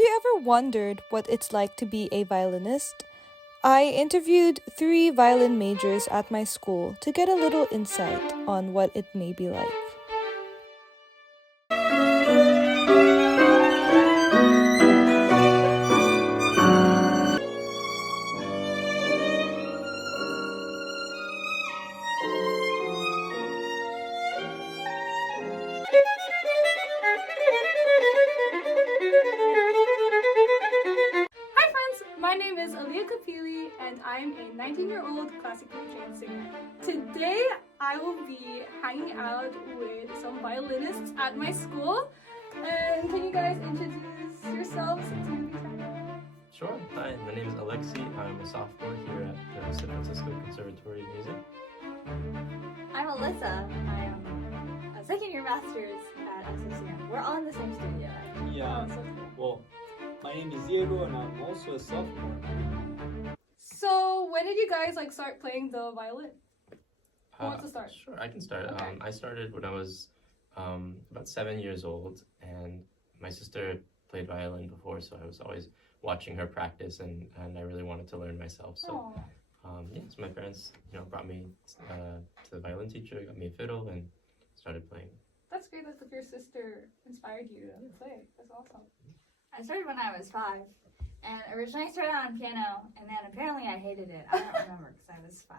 you ever wondered what it's like to be a violinist? I interviewed 3 violin majors at my school to get a little insight on what it may be like. Hi friends, my name is Aliyah Kapili and I'm a 19-year-old classically trained singer. Today I will be hanging out with some violinists at my school. And can you guys introduce yourselves to the camera? Sure. Hi, my name is Alexi. I'm a sophomore here at the San Francisco Conservatory of Music. I'm Alyssa. I am a second-year master's at SOCM. We're all in the same studio. Yeah. Well, my name is Diego, and I'm also a sophomore. So when did you guys start playing the violin? Who wants to start? Sure, I can start. Okay. I started when I was about 7 years old, and my sister played violin before, so I was always watching her practice, and I really wanted to learn myself. So, so my parents, brought me to the violin teacher, got me a fiddle, and started playing. That's great that your sister inspired you to play. That's awesome. I started when I was 5, and originally I started on piano, and then apparently I hated it. I don't remember because I was 5.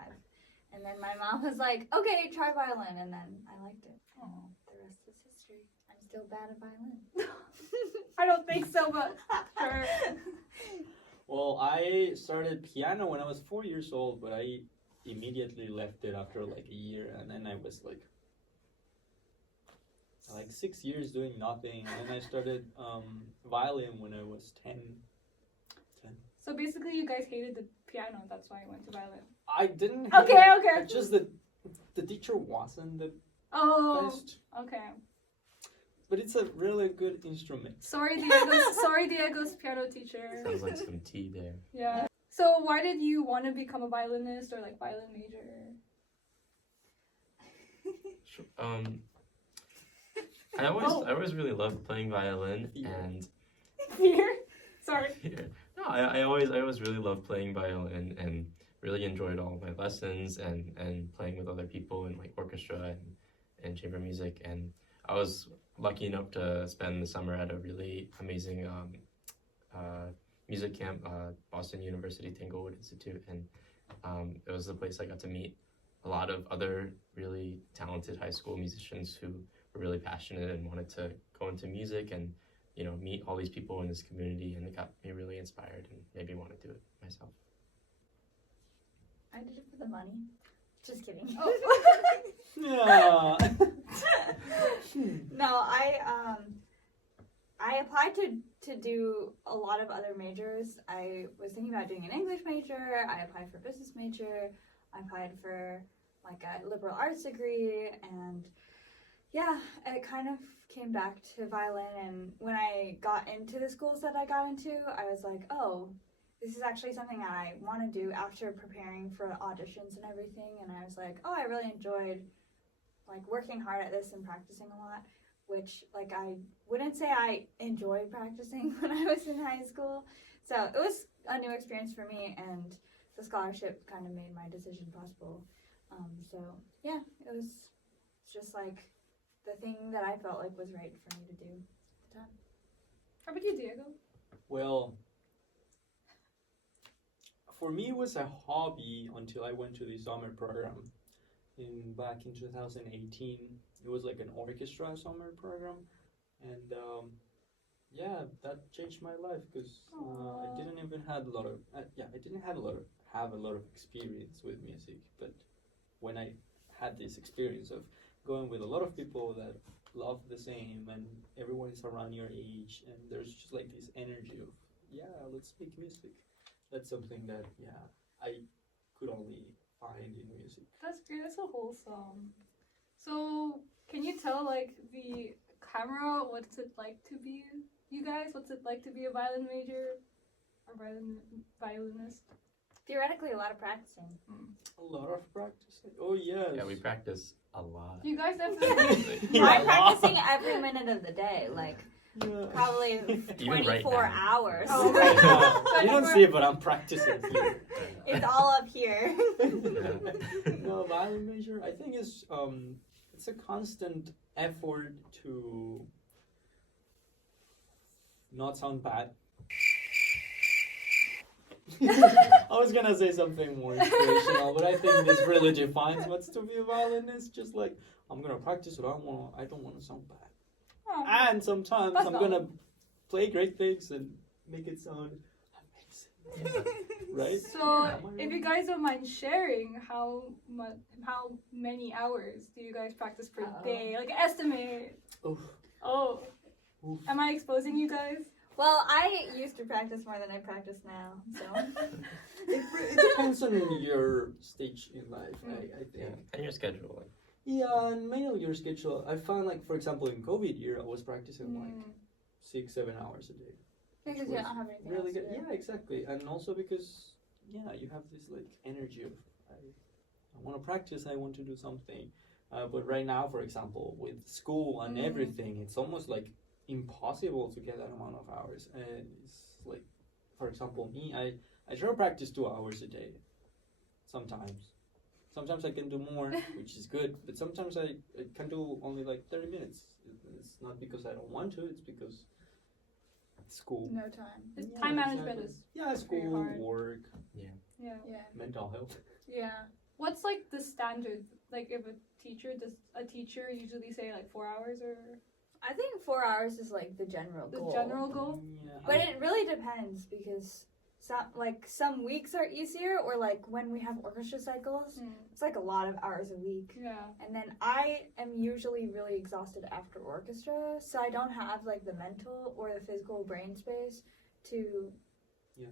And then my mom was like, okay, try violin, and then I liked it. And the rest is history. I'm still bad at violin. I don't think so, but sure. Well, I started piano when I was 4 years old, but I immediately left it after a year, and then I was like 6 years doing nothing, and then I started violin when I was 10. So basically you guys hated the piano, that's why you went to violin. I didn't Okay. It's just that the teacher wasn't the best. Okay. But it's a really good instrument. Sorry, Diego's piano teacher. Sounds like some tea there. Yeah. So why did you want to become a violinist or violin major? Sure. I always really loved playing violin, and Here? Sorry. no, I always really loved playing violin and really enjoyed all of my lessons and playing with other people in orchestra and chamber music. And I was lucky enough to spend the summer at a really amazing music camp, Boston University Tanglewood Institute, and it was the place I got to meet a lot of other really talented high school musicians who were really passionate and wanted to go into music and meet all these people in this community, and it got me really inspired and made me want to do it myself. I did it for the money. Just kidding. Yeah. No, I applied to do a lot of other majors. I was thinking about doing an English major. I applied for a business major. I applied for a liberal arts degree, and yeah, it kind of came back to violin. And when I got into the schools that I got into, I was like, oh, this is actually something that I want to do after preparing for auditions and everything. And I was like, oh, I really enjoyed working hard at this and practicing a lot, which I wouldn't say I enjoyed practicing when I was in high school. So it was a new experience for me, and the scholarship kind of made my decision possible. So yeah, it was just the thing that I felt was right for me to do at the time. How about you, Diego? Well, for me, it was a hobby until I went to the summer program back in 2018. It was an orchestra summer program, and yeah, that changed my life because I didn't even have a lot of have a lot of experience with music. But when I had this experience of going with a lot of people that love the same, and everyone is around your age, and there's just this energy of let's make music. That's something that I could only find in music. That's great. That's so wholesome. So can you tell the camera what's it like to be you guys? What's it like to be a violin major or violinist? Theoretically, a lot of practicing. A lot of practicing. Oh yes. Yeah, we practice a lot. You guys definitely. I'm practicing every minute of the day. Yeah. Probably Even right 24 now. hours. Oh, Right right. now. You don't see it, but I'm practicing here. It's all up here. No, violin major, I think it's a constant effort to not sound bad. I was gonna say something more inspirational, but I think this really defines what's to be a violinist. Just like I'm gonna practice it, I don't wanna sound bad. Oh. And sometimes That's I'm valid. gonna play great things and make it sound amazing. Right? So, Am I if you guys don't mind sharing, how many hours do you guys practice per day? Like estimate. Oof. Oh, Oof. am I exposing you guys? Well, I used to practice more than I practice now, so. It depends on your stage in life, I think. Yeah, and your schedule. Yeah, and mainly your schedule. I found, like, for example, in COVID year, I was practicing like 6-7 hours a day. Because you don't have anything Really else to good. do. Yeah, exactly. And also because, yeah, you have this like energy of I want to practice. I want to do something. But right now, for example, with school and everything, it's almost like impossible to get that amount of hours. And it's like, for example, me, I try to practice 2 hours a day. Sometimes I can do more, which is good, but sometimes I can do only like 30 minutes. It's not because I don't want to, it's because school. No time. It's Yeah, time management exactly. is Yeah, school, hard. work, yeah. Yeah. mental health. Yeah. What's like the standard? Like if does a teacher usually say like 4 hours or I think 4 hours is like the general the goal. general goal? Yeah, But it really depends because some weeks are easier, or like when we have orchestra cycles, it's like a lot of hours a week. Yeah. And then I am usually really exhausted after orchestra, so I don't have like the mental or the physical brain space to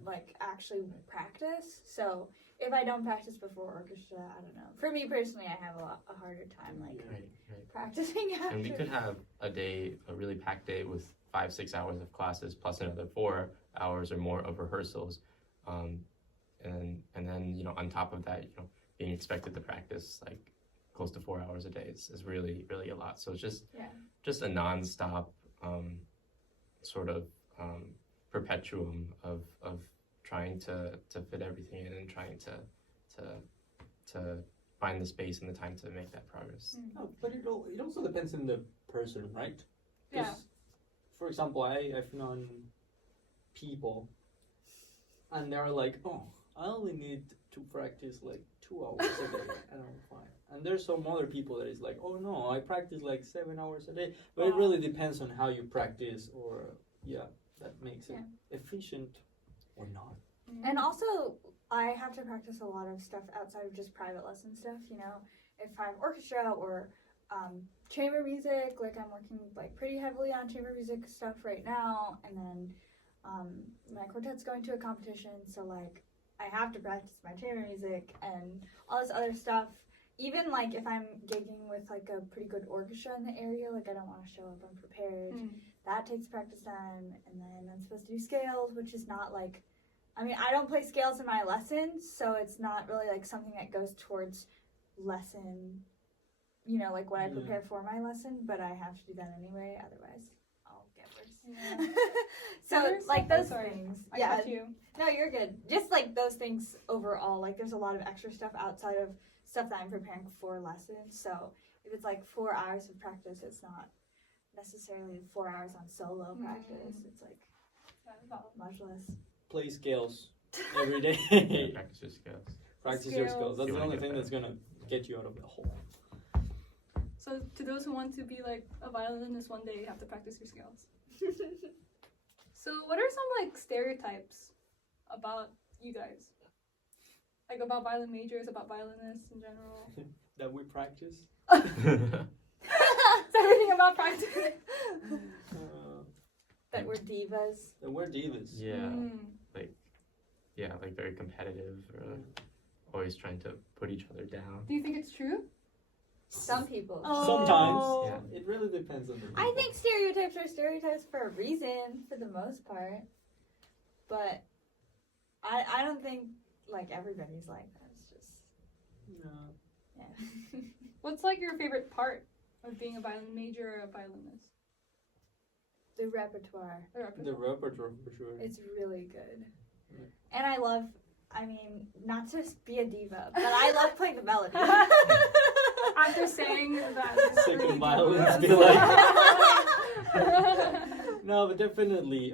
like actually practice. So if I don't practice before orchestra, I don't know. For me personally, I have a harder time like Right. practicing after. And we could have a really packed day with 5-6 hours of classes plus another 4 hours or more of rehearsals, and then on top of that, being expected to practice like close to 4 hours a day is really a lot. So it's just a nonstop sort of perpetuum of trying to fit everything in and trying to find the space and the time to make that progress. Oh, but it also depends on the person, right? Yeah. For example, I've known people, and they're like, oh, I only need to practice like 2 hours a day, and I'm fine. And there's some other people that is like, oh no, I practice like 7 hours a day. But it really depends on how you practice, or that makes it efficient or not. And also, I have to practice a lot of stuff outside of just private lesson stuff, if I have orchestra or chamber music, like I'm working like pretty heavily on chamber music stuff right now, and then my quartet's going to a competition, so like I have to practice my chamber music and all this other stuff. Even like if I'm gigging with like a pretty good orchestra in the area, like I don't want to show up unprepared. That takes practice time, and then I'm supposed to do scales, which is not like, I mean, I don't play scales in my lessons, so it's not really like something that goes towards lesson, like what I prepare for my lesson, but I have to do that anyway, otherwise I'll get worse. Yeah. So like those sorry. things. I Yeah. got you. No, you're good. Just like those things overall, like there's a lot of extra stuff outside of stuff that I'm preparing for lessons. So if it's like 4 hours of practice, it's not necessarily 4 hours on solo practice. It's like much less. Play scales every day. Practice your skills. Practice your skills. That's You the wanna only get thing better. that's gonna get you out of the hole. So to those who want to be like a violinist one day, you have to practice your scales. So what are some like stereotypes about you guys? Like about violin majors, about violinists in general? That we practice. It's everything about practice. That we're divas. That we're divas. Like very competitive, or always trying to put each other down. Do you think it's true? Some people. Oh. Sometimes. It really depends on the people. I think stereotypes are stereotypes for a reason, for the most part. But I don't think like everybody's like that. It's just yeah. What's like your favorite part of being a violin major or a violinist? The repertoire. The repertoire for sure. It's really good. Right. And I love, I mean, not to be a diva, but I love playing the melody. After saying that, it's Second really violins good. be like. No, but definitely.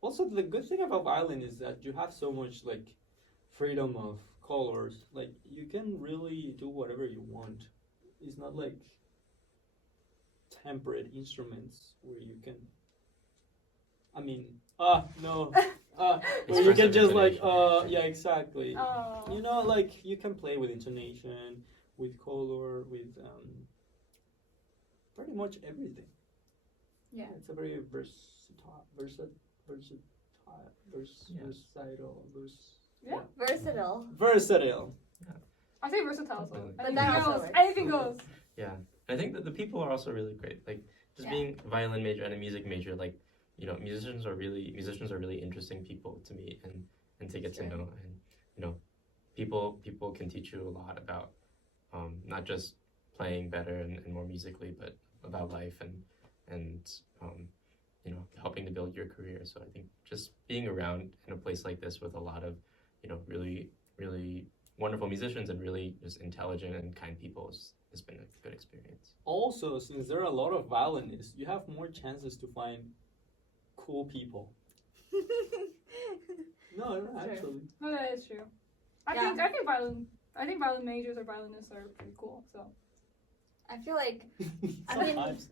Also, the good thing about violin is that you have so much like freedom of colors. Like you can really do whatever you want. It's not like temperate instruments where you can. I mean, no, where you can Expressive just like, intonation. yeah, exactly. Oh. You know, like you can play with intonation, with color, with pretty much everything. Yeah. It's a very versatile, Yeah. Yeah. Versatile. versatile. I say versatile as well. Definitely. But Anything that also goes. works. Anything goes. Yeah, and I think that the people are also really great. Like just Yeah. being a violin major and a music major, like musicians are really interesting people to meet and to get Sure. to know. And people can teach you a lot about not just playing better and more musically, but about life and helping to build your career. So I think just being around in a place like this with a lot of really wonderful musicians and really just intelligent and kind people has been a good experience. Also, since there are a lot of violinists, you have more chances to find cool people. No, actually. No, that is true. I Yeah. think violin majors or violinists are pretty cool. So I feel like, I mean, Sometimes.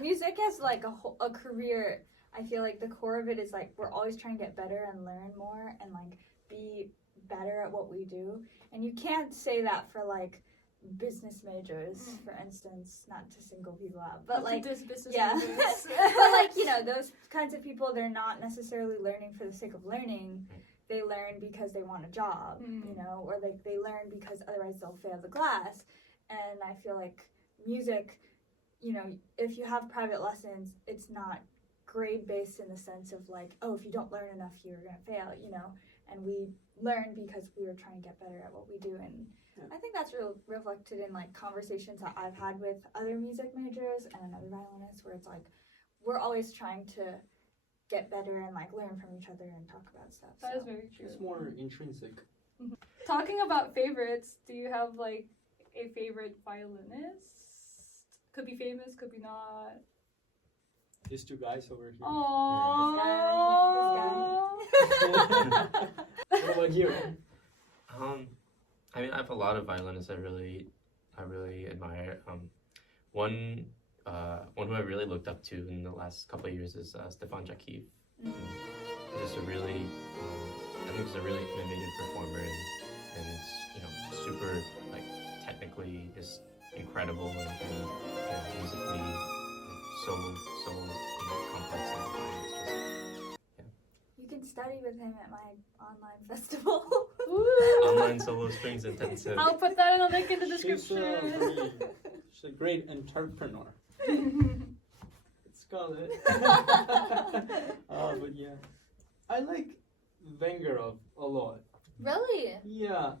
music as like a career. I feel like the core of it is like we're always trying to get better and learn more and like be better at what we do. And you can't say that for like business majors, for instance, not to single people out, but like this business yeah, majors. but like those kinds of people, they're not necessarily learning for the sake of learning. They learn because they want a job, or like they learn because otherwise they'll fail the class. And I feel like music, if you have private lessons, it's not grade based in the sense of like, oh, if you don't learn enough, you're gonna fail, And we learn because we were trying to get better at what we do, and I think that's reflected in like conversations that I've had with other music majors and other violinists, where it's like we're always trying to get better and like learn from each other and talk about stuff. That so. is very true. It's more intrinsic. Talking about favorites, do you have like a favorite violinist? Could be famous, could be not. These two guys over here. Oh. What about you? I mean, I have a lot of violinists I really admire. One who I really looked up to in the last couple of years is Stefan Jakiv. Just a really, I think he's a really innovative performer and super like technically just incredible and musically so complex and refined. It's just You can study with him at my online festival. online solo strings intensive. I'll put that in a link in the She's description. she's a great entrepreneur. Let's call it. But yeah, I like Vengerov a lot. Really? Yeah.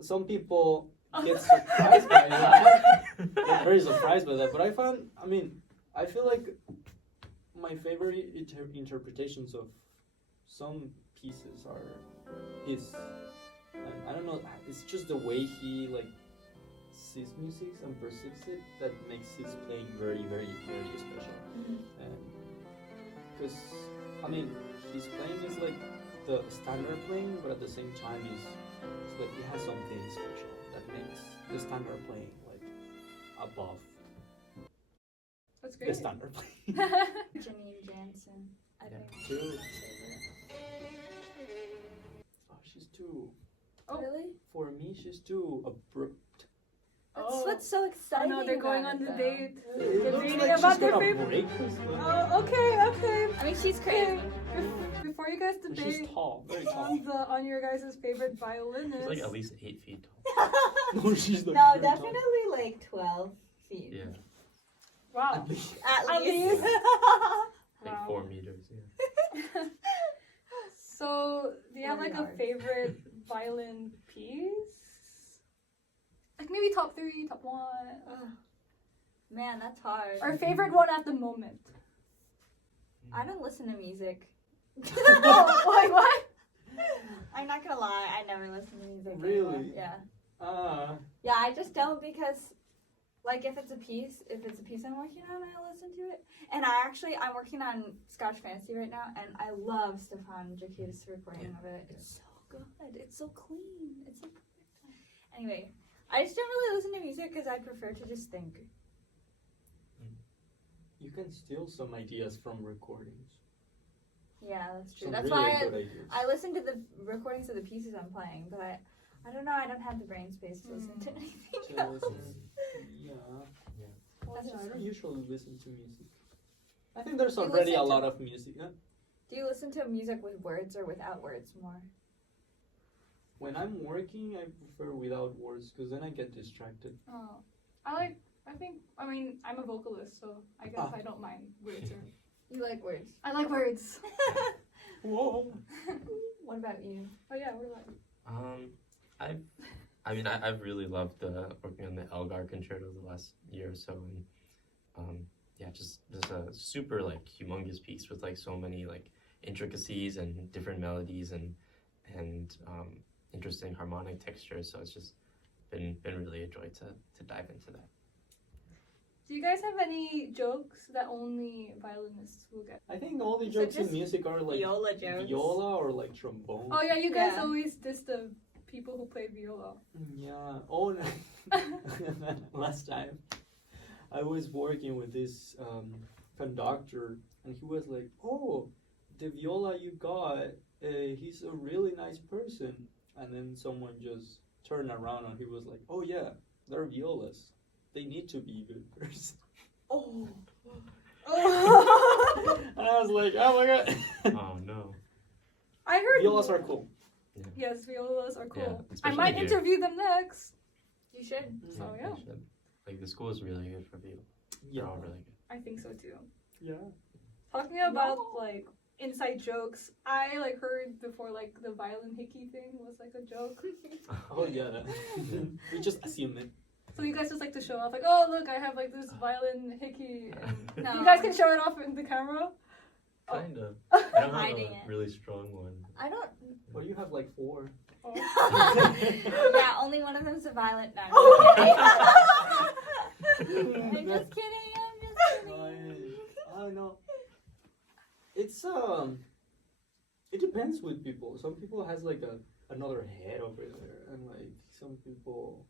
Some people get surprised by that. Get very surprised by that. But I feel like my favorite interpretations of some pieces are his. I don't know. It's just the way he like sees music and perceives it that makes his playing very, very, very special. And because his playing is like the standard playing, but at the same time it's like it has something special that makes the standard playing like above That's the great. standard playing. Janine Jansen, I Yeah. think. True. Oh, she's too. Oh. Really? For me, she's too abrupt. That's what's so Oh exciting. no, they're going about on it, the though. date. It They're looks reading like about she's their gonna favorite. break her spell. Oh, okay. I mean, she's crazy. Before you guys And she's debate tall, very tall. on your guys' favorite violinist. She's like at least 8 feet tall. No, she's like No, very tall. definitely like 12 feet. Yeah, Wow. At least. At least. like Wow. 4 meters. Yeah. So, do you have Really like a hard. favorite violin piece? Like maybe top 3, top 1, Man, that's hard. or favorite one at the moment. I don't listen to music. Oh, like what? I'm not gonna lie, I never listen to music. Really? Anymore. Yeah. Ah. Yeah, I just don't because, like, if it's a piece I'm working on, I listen to it. And I'm working on Scotch Fantasy right now, and I love Stefan Jakeda's recording of it. It's so good. It's so clean. It's so perfect. Anyway, I just don't really listen to music because I prefer to just think. You can steal some ideas from recordings. Yeah, that's true. Some That's really why good ideas. I listen to the recordings of the pieces I'm playing, but I don't know. I don't have the brain space to listen to anything else. Yeah. That's Yeah, I just don't me. usually listen to music. I think there's You already listen a to- lot of music. Huh? Do you listen to music with words or without words more? When I'm working, I prefer without words because then I get distracted. Oh, I mean, I'm a vocalist, so I guess I don't mind words. You like words. I like words. Whoa. What about you? Oh yeah, what about you? I've really loved working on the Elgar concerto the last year or so, and yeah, just there's a super like humongous piece with like so many like intricacies and different melodies and interesting harmonic textures. So it's just been really a joy to dive into that. Do you guys have any jokes that only violinists will get? I think all the So jokes in just music are like Viola jokes. viola or like trombone. Oh yeah, you guys Yeah. always diss the people who play viola. Yeah. Oh, no. Last time, I was working with this conductor, and he was like, "Oh, the viola you got, he's a really nice person." And then someone just turned around, and he was like, "Oh yeah, they're violas. They need to be good person." Oh. And I was like, "Oh my god." Oh no. I heard Violas are cool. Yes, violas are cool. Yeah, I especially might here. interview them next. You should. So I yeah, should. Like the school is really good for viola. They're all really good. I think so too. Yeah. Talking about like inside jokes, I like heard before like the violin hickey thing was like a joke. Oh yeah. We just assume it. So you guys just like to show off, like, oh look, I have like this violin hickey. And No. you guys can show it off in the camera. Oh. Kind of. I don't have Hiding a it. really strong one. I don't. Well, you have like 4. Oh. Yeah, only one of them's a violent. No, I'm just kidding. I'm just kidding. I don't know. It's it depends with people. Some people has like another head over there, and like some people.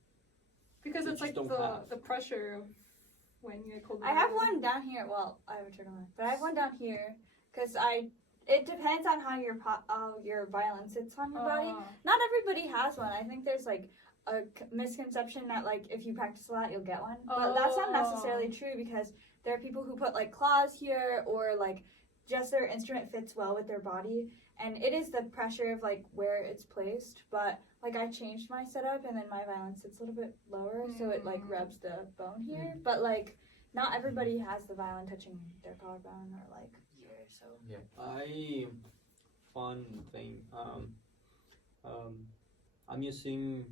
Because They it's just like don't have. the pressure of when you hold the I have violin. one down here. Well, I have a turtle one, but I have one down here because It depends on how your violin sits on your body. Oh. Not everybody has one. I think there's like a misconception that like if you practice a lot you'll get one, but that's not necessarily true because there are people who put like claws here or like just their instrument fits well with their body, and it is the pressure of like where it's placed. But like I changed my setup and then my violin sits a little bit lower, so it like rubs the bone here. But like not everybody has the violin touching their collarbone or like here. So fun thing. I'm using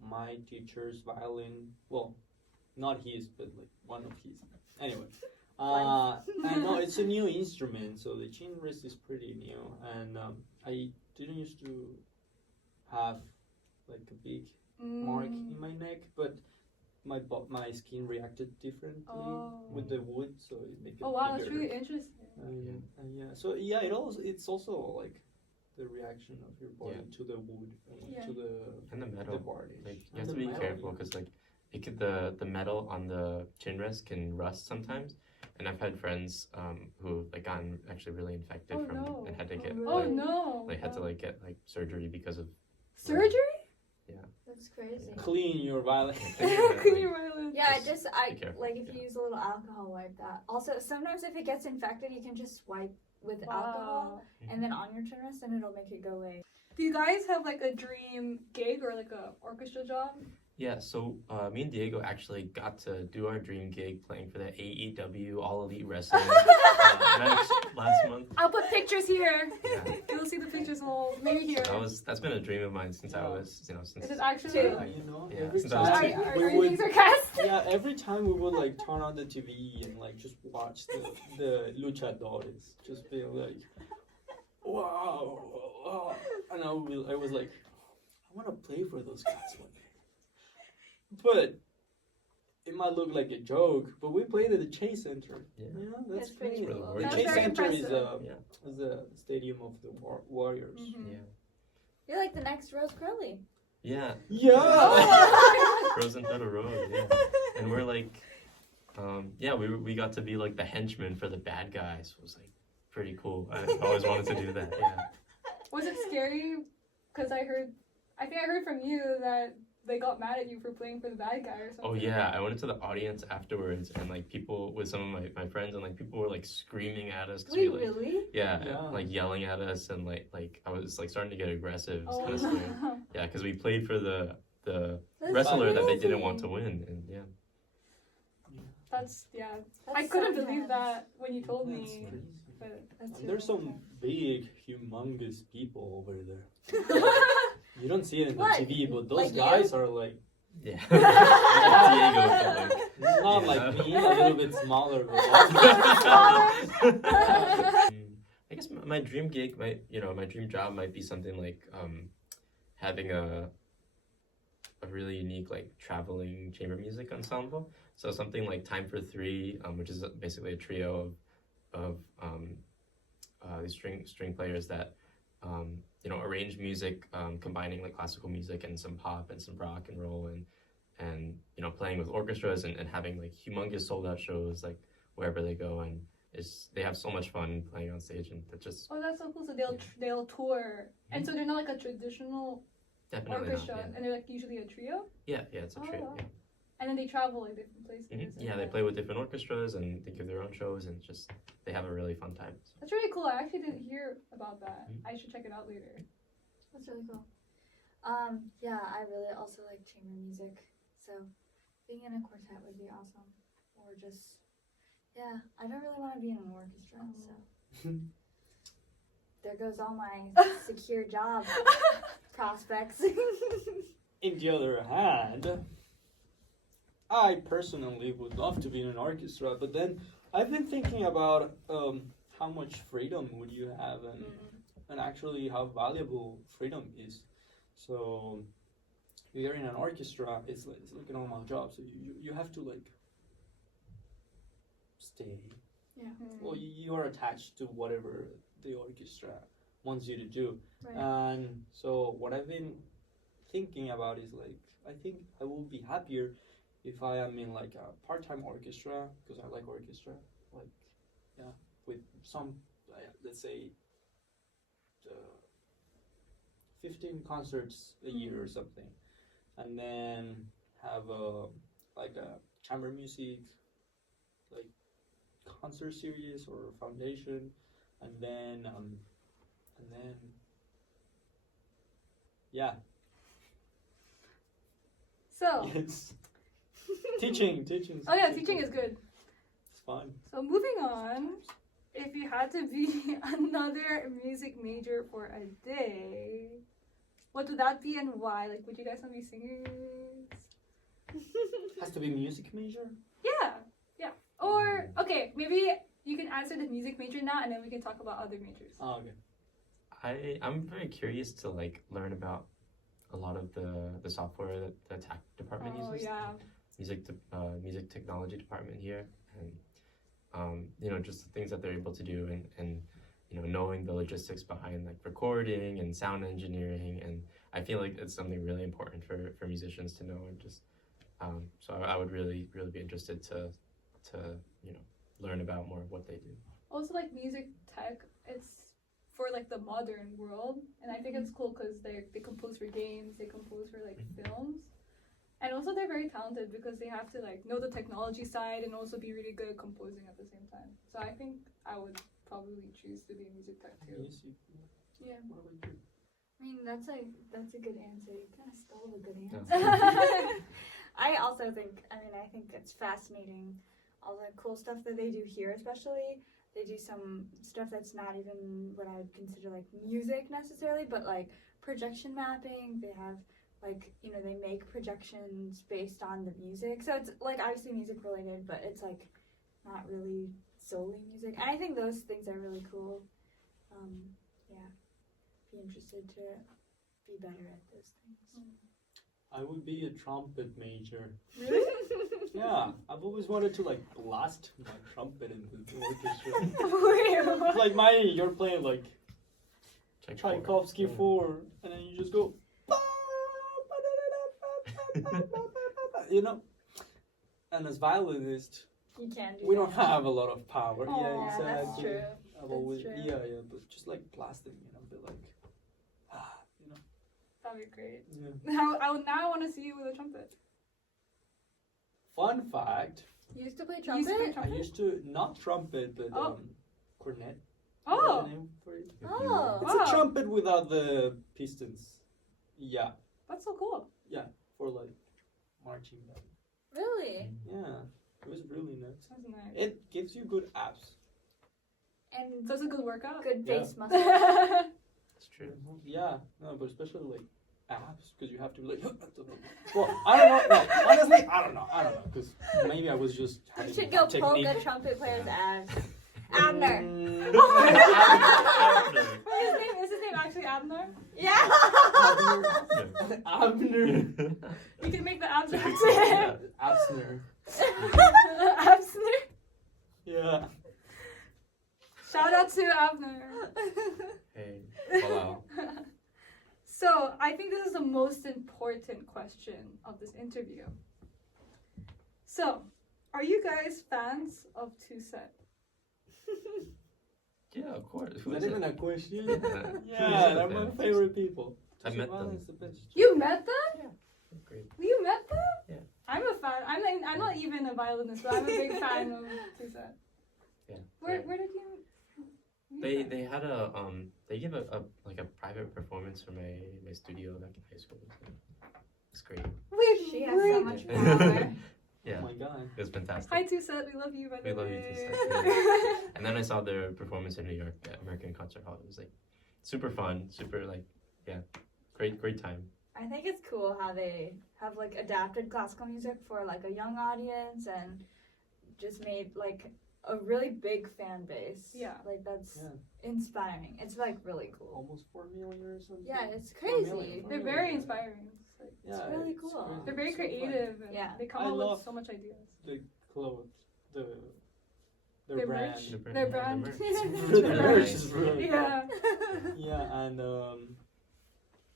my teacher's violin. Well, not his, but like one of his. Anyway, I know it's a new instrument, so the chin rest is pretty new, and I didn't used to have like a big mark in my neck, but my skin reacted differently with the wood, so it made it Oh wow, bigger. that's really interesting. Yeah. So yeah, it's also like the reaction of your body to the wood, to the And the metal. the body. Like you And have to the be metal, careful yeah. because like it could the metal on the chin rest can rust sometimes, and I've had friends who like gotten actually really infected from and had to get Oh like, no. like had to like get like surgery because of Surgery? that's crazy. Clean your violin. Can you violin? Yeah, Just I be careful, like if you yeah. use a little alcohol, wipe that. Also, sometimes if it gets infected, you can just wipe with alcohol and then on your chin rest, and it'll make it go away. Do you guys have like a dream gig or like a orchestra job? Yeah, so me and Diego actually got to do our dream gig playing for the AEW All Elite Wrestling match last month. I'll put pictures here. Yeah. You'll see the pictures. Well, maybe here. That's been a dream of mine since I was, since Is it actually? Yeah, you know, Yeah, every since I was time two. Are we you being would, sarcastic? yeah, every time we would like turn on the TV and like just watch the luchadores, just being like, wow, wow. And I was like, I want to play for those guys one day. But it might look like a joke, but we played at the Chase Center. Yeah. That's That's pretty great. cool. The That's Chase very Center impressive. is the stadium of the Warriors. Mhm. Yeah. You're like the next Rose Crowley. Yeah. Yeah. Frozen Total Road, yeah. And we're like, we got to be like the henchmen for the bad guys. It was like pretty cool. I always wanted to do that, yeah. Was it scary? Because I think I heard from you that they got mad at you for playing for the bad guy or something. Oh yeah, I went into the audience afterwards and like people with some of my friends and like people were like screaming at us. 'Cause Wait, we, like, really? Yeah, Yeah. like yelling at us and like I was like starting to get aggressive. It was Oh, kind of scary. wow. Yeah, because we played for the That's wrestler that they crazy. didn't want to win, and yeah. That's yeah. That's I couldn't so believe intense. that when you told That's me. crazy. But That's And there's some really big, humongous people over there. You don't see it in the What? TV, but those Like you? guys are like Yeah. Diego felt like. not Yeah. like me, a little bit smaller. But I guess my dream gig my dream job might be something like having a really unique like traveling chamber music ensemble. So something like Time for Three, which is basically a trio of these string players that arrange music, combining like classical music and some pop and some rock and roll and playing with orchestras and having like humongous sold out shows like wherever they go, and they have so much fun playing on stage, and that just Oh, that's so cool. So they'll tour, and so they're not like a traditional definitely orchestra, not. and they're like usually a trio, Yeah, it's a trio. Oh, wow. Yeah. and then they travel like different places. Mhm. and Yeah, they like- play with different orchestras and they give their own shows, and just they have a really fun time. That's really cool. I actually didn't hear about that. Mhm. I should check it out later. That's really cool. Yeah, I really also like chamber music. So being in a quartet would be awesome. Or just, yeah, I don't really want to be in an orchestra. So there goes all my secure job prospects. in the other hand, I personally would love to be in an orchestra, but then I've been thinking about how much freedom would you have and actually how valuable freedom is. So you're in an orchestra, it's like a normal job, so you have to like stay. Yeah. Well, you are attached to whatever the orchestra wants you to do. Right. And so what I've been thinking about is like, I think I will be happier if I am in like a part-time orchestra, because I like orchestra, like, yeah, with some, let's say, 15 concerts a year or something, and then have like a chamber music, like concert series or foundation, and then yeah. So, Yes. teaching. oh yeah, teaching is good. It's fun. So moving on, if you had to be another music major for a day, what would that be and why? Like, would you guys want to be singers? Has to be music major. Yeah. Or, okay, maybe you can answer the music major now and then we can talk about other majors. Oh, okay. I'm very curious to like learn about a lot of the software that the tech department Oh, uses. yeah. Music technology department here, and just the things that they're able to do, and knowing the logistics behind like recording and sound engineering, and I feel like it's something really important for musicians to know, and just so I would really be interested to learn about more of what they do. Also, like, music tech, it's for, like, the modern world. And I think it's cool because they compose for games, they compose for, like, films. And also they're very talented because they have to, like, know the technology side and also be really good at composing at the same time. So I think I would probably choose to be music tech too. Music. Yeah. What about you? I mean, that's a good answer. You kind of stole a good Yeah. answer. I also think, I think it's fascinating, all the cool stuff that they do here, especially. They do some stuff that's not even what I would consider like music necessarily, but like projection mapping. They have like, they make projections based on the music. So it's like obviously music related, but it's like not really solely music. And I think those things are really cool. Yeah, be interested to be better at those things. I would be a trumpet major. Really? Yeah, I've always wanted to like blast my trumpet into the orchestra. Weird. Like you're playing like Tchaikovsky 4, and then you just go, And as violinists, You can do we that. don't have a lot of power. Oh, Yeah, Yeah, that's exactly. true. I've That's always, true. yeah, but just like blasting, be like, That'd be great. yeah. Now I want to see you with a trumpet. Fun fact: You used to play You used to play trumpet? I trumpet? used to not trumpet, but Oh. cornet. Is Oh, that the name for it? Oh. It's Wow. a trumpet without the pistons. Yeah, that's so cool. for like marching band. Really? Yeah, it was really nice. That's nice. It gives you good abs. And So it's a good workout. good Yeah. face muscles. It's true. Yeah, no, but especially like abs, because you have to be like. Well, I don't know. No, honestly, I don't know, because maybe I was just. You having should bad go poke technique. a trumpet player's abs. Abner. Mm. Is his name actually Abner? Yeah. Abner. You can make the abs accent. Absner. Absner. Yeah. Shout out to Abner. Hey, hello. So I think this is the most important question of this interview. So, are you guys fans of Two Set? Yeah, of course. Is Who that is even it? a question? Who Yeah, is they're the my fan? favorite people. I met them. Shivana's the best. You met them? Great. You met them? Yeah. I'm a fan. I'm not even a violinist, but I'm a big fan of Two Set. Yeah. Where great. did you? meet They them? had they gave a private performance for my studio back in high school. It's great. She has so much power. Yeah, Oh my god. it was fantastic. Hi Two Set, we love you by the We way. love you, Two Set, And then I saw their performance in New York at American Concert Hall. It was like super fun, super great time. I think it's cool how they have like adapted classical music for like a young audience and just made like a really big fan base. Yeah. Like that's Yeah. inspiring. It's like really cool. Almost 4 million or something. Yeah, it's 4 crazy. million, 4 They're million. very inspiring. It's like, Yeah, really it's cool. crazy. they're very It's so fun. creative and Yeah. they come I up love- with so much ideas. The clothes, their Their brand. merch. The Their yeah, brand. the merch. The It's merch very is nice. really Yeah. Yeah, and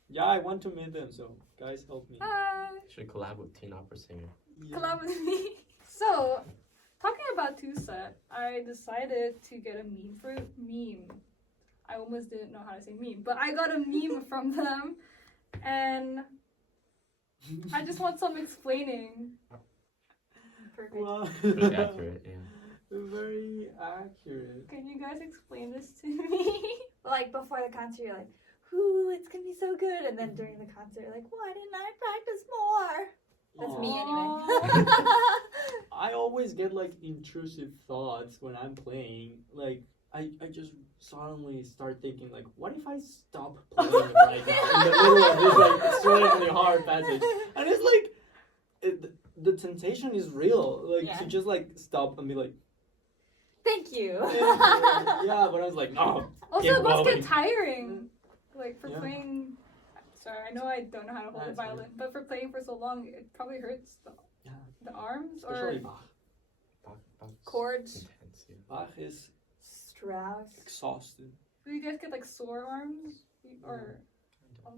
yeah, I want to meet them. So guys, help me. Hi. Should collab with Teen Opera Singer. Yeah. Collab with me. So, talking about Two Set, I decided to get a meme. I almost didn't know how to say meme, but I got a meme from them, and I just want some explaining. Perfect. Wow. Very accurate, yeah. Very accurate. Can you guys explain this to me? Like before the concert, you're like, "Ooh, it's gonna be so good," and then during the concert, you're like, "Why didn't I practice more?" That's me anyway. I always get like intrusive thoughts when I'm playing. Like I just suddenly start thinking like, what if I stop playing right now in the middle of this like extremely hard passage? And it's like the temptation is real, like Yeah. to just like stop and be like, Thank you. yeah. But I was like, no. Also, Keep it must going. get tiring. Like, for Yeah. playing... Sorry, I know I don't know how to hold a That's fine. violin, but for playing for so long, it probably hurts Yeah. the arms, Especially or... Bach. Bach's Chords. intense, yeah. Bach is Strauss. exhausted. Do you guys get, like, sore arms? Or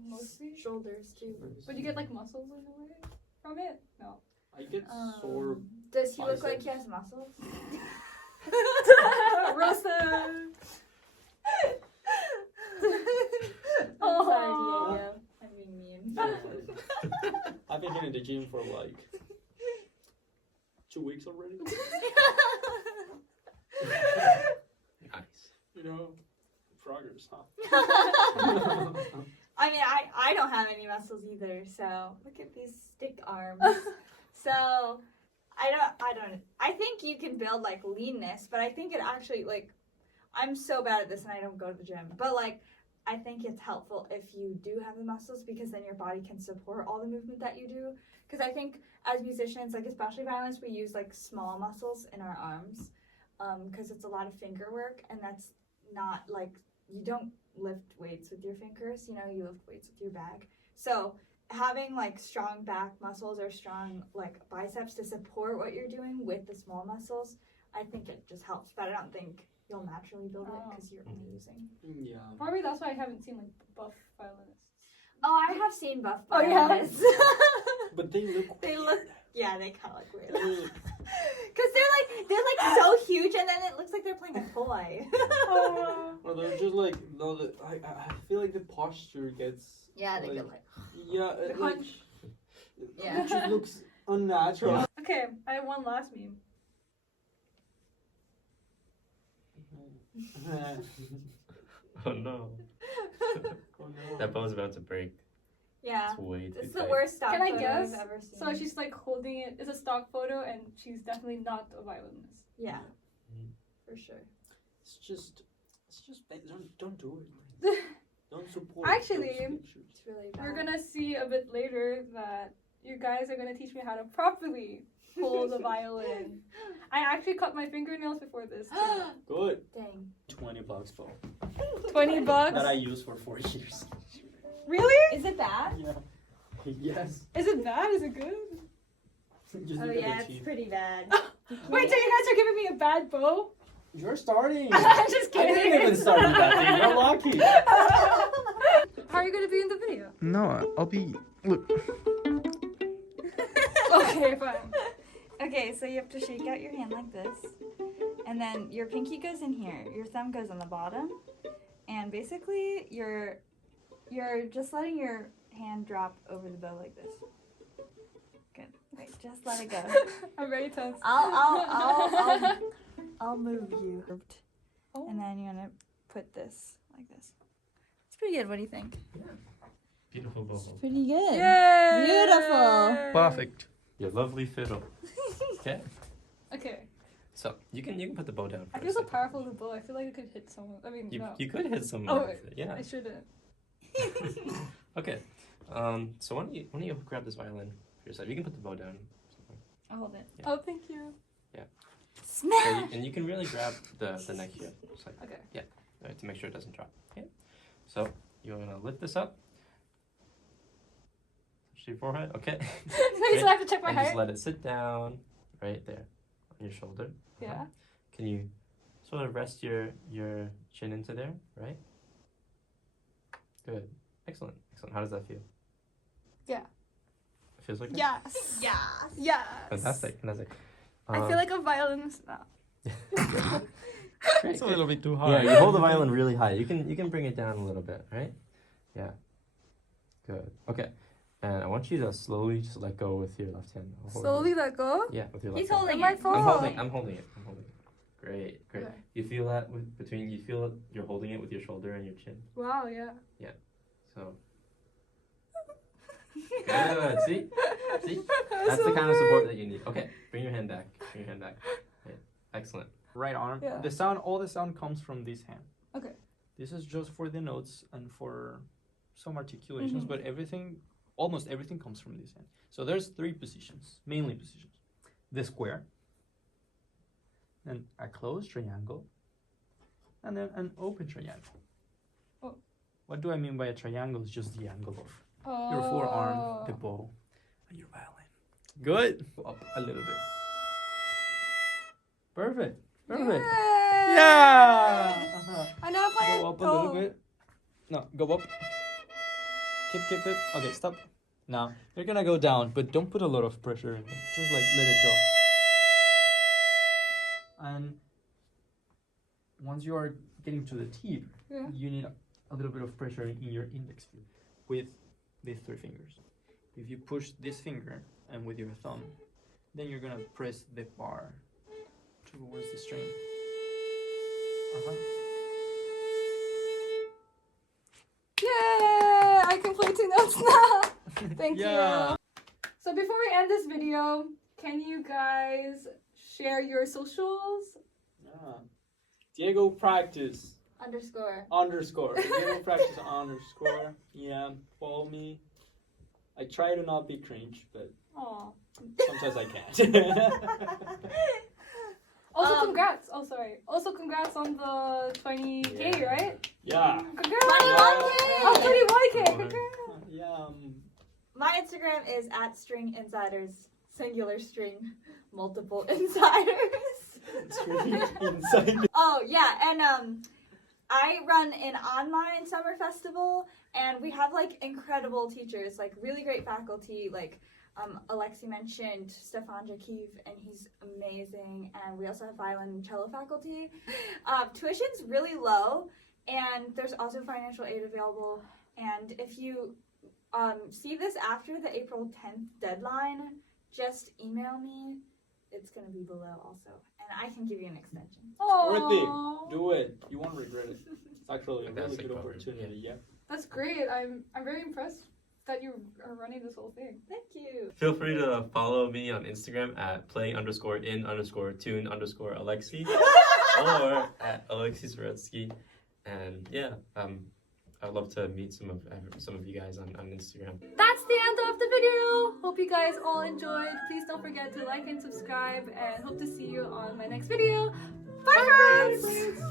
mostly? Shoulders too. But you get, like, muscles in a way from it? No. I get sore. Does he look like biceps. he has muscles? Roasted! I'm sorry, Diego. I'm being mean. I've been here in the gym for like 2 weeks already. Nice. You know, progress, huh? I mean, I don't have any muscles either, so look at these stick arms. So I think you can build like leanness, but I think it actually like, I'm so bad at this and I don't go to the gym, but like, I think it's helpful if you do have the muscles because then your body can support all the movement that you do. Because I think as musicians, like especially violinists, we use like small muscles in our arms because it's a lot of finger work, and that's not like, you don't lift weights with your fingers, you know, you lift weights with your back. So having like strong back muscles or strong like biceps to support what you're doing with the small muscles, I think it just helps. But I don't think you'll naturally build it because you're only using. Yeah. Probably that's why I haven't seen like buff violinists. Oh, I have seen buff Oh, yeah? violinists. But they look. They look, yeah, they kind of look weird. They look- Because they're like so huge, and then it looks like they're playing a toy. Or they're just like no. I feel like the posture gets. Yeah, they like, get like. Yeah. The Like, hunch. Yeah. it just looks unnatural. Okay, I have one last meme. Oh no. Oh no. That bone's about to break. Yeah. It's way too It's the tight. worst stock Can I photo guess? I've ever seen. So she's like holding it. It's a stock photo, and she's definitely not a violinist. Yeah, Mhm. for sure. It's just don't do it. Don't support. Actually, those pictures. It's really bad. We're gonna see a bit later that you guys are gonna teach me how to properly hold a violin. I actually cut my fingernails before this. too. Good. Dang. $20 bow $20? that I used for 4 years. Really? Is it bad? Yeah. Yes. Is it bad? Is it good? Just Oh look at yeah, the it's teeth. pretty bad. Wait, so you guys are giving me a bad bow? You're starting. I'm just I kidding. didn't even start with that thing. You're lucky. How are you gonna be in the video? No, I'll be. Look. Okay, fine. Okay, so you have to shake out your hand like this, and then your pinky goes in here, your thumb goes on the bottom, and basically you're just letting your hand drop over the bow like this. Good. Wait, just let it go. I'm very tense. I'll move you. Oh. And then you're gonna put this like this. It's pretty good. What do you think? Beautiful bow. Pretty good. Yay! Beautiful. Perfect. Your lovely fiddle. Okay. Okay. So you can put the bow down. I for a feel so second. powerful with the bow. I feel like it could hit someone. I mean, no. You could hit someone. Oh, with it, yeah. I shouldn't. Okay. So why don't you grab this violin for yourself? You can put the bow down. I'll hold it. Yeah. Oh, thank you. Smash. And you can really grab the neck here, just like Okay. right, to make sure it doesn't drop. Okay. So you're gonna lift this up. Touch your forehead. Okay. So I have to check my And just height. let it sit down right there on your shoulder. Yeah. Can you sort of rest your chin into there, right? Good. Excellent. Excellent. How does that feel? Yeah. It feels like it? Yes. Yeah. Yes. Fantastic. Fantastic. I feel like a violinist now. Great, It's a good. little bit too high. Yeah, you hold the violin really high. You can bring it down a little bit, right? Yeah. Good. Okay. And I want you to slowly just let go with your left hand. I'll hold Slowly it. let go. Yeah, with your left He's hand. holding Am I it. full? I'm holding it. I'm holding it. Great, great. Okay. You feel that you feel you're holding it with your shoulder and your chin. Wow. Yeah. So good. See? That's the kind of support that you need. Okay, bring your hand back. Bring your hand back. Yeah. Excellent. Right arm. Yeah. All the sound comes from this hand. Okay. This is just for the notes and for some articulations, Mhm. but almost everything comes from this hand. So there's 3 positions, mainly positions. The square, then a closed triangle, and then an open triangle. Oh. What do I mean by a triangle? It's just the angle of Oh. your forearm, the bow, and your violin. Good. Go up a little bit. Perfect. Perfect. Yay! Yeah. I now play. Go up a little bit. No, go up. Keep. Okay, stop. Now you're gonna go down, but don't put a lot of pressure in it. Just like let it go. And once you are getting to the tip, Yeah. you need a little bit of pressure in your index finger with these 3 fingers. If you push this finger and with your thumb, then you're gonna press the bar towards the string. Yay! I congrats! Thank Yeah. you. So before we end this video, can you guys share your socials? Yeah. Diego practice Underscore. _ Diego practice _ Yeah, follow me. I try to not be cringe, but Aw. sometimes I can't. Also, congrats. Oh, sorry. Also, congrats on the 20K, Yeah. right? Yeah. Congrats. 21K! Oh, 21K. Oh. Congrats. Yeah. My Instagram is @stringinsiders, singular string, multiple insiders. It's really inside. Oh yeah, and I run an online summer festival, and we have like incredible teachers, like really great faculty, like Alexi mentioned Stefan Jakiv, and he's amazing. And we also have violin and cello faculty. Tuition's really low, and there's also financial aid available. And if you see this after the April 10th deadline, just email me. It's going to be below also. And I can give you an extension. Worth it. Aw. Do it. You won't regret it. It's actually a really Fantastic good coverage, opportunity. Yeah. That's great. I'm very impressed that you are running this whole thing. Thank you. Feel free to follow me on Instagram at play_in_tune_Alexi or at Alexi Soretsky. And yeah, I'd love to meet some of you guys on Instagram. That's the end of the video. Hope you guys all enjoyed. Please don't forget to like and subscribe, and hope to see you on my next video. Bye, friends!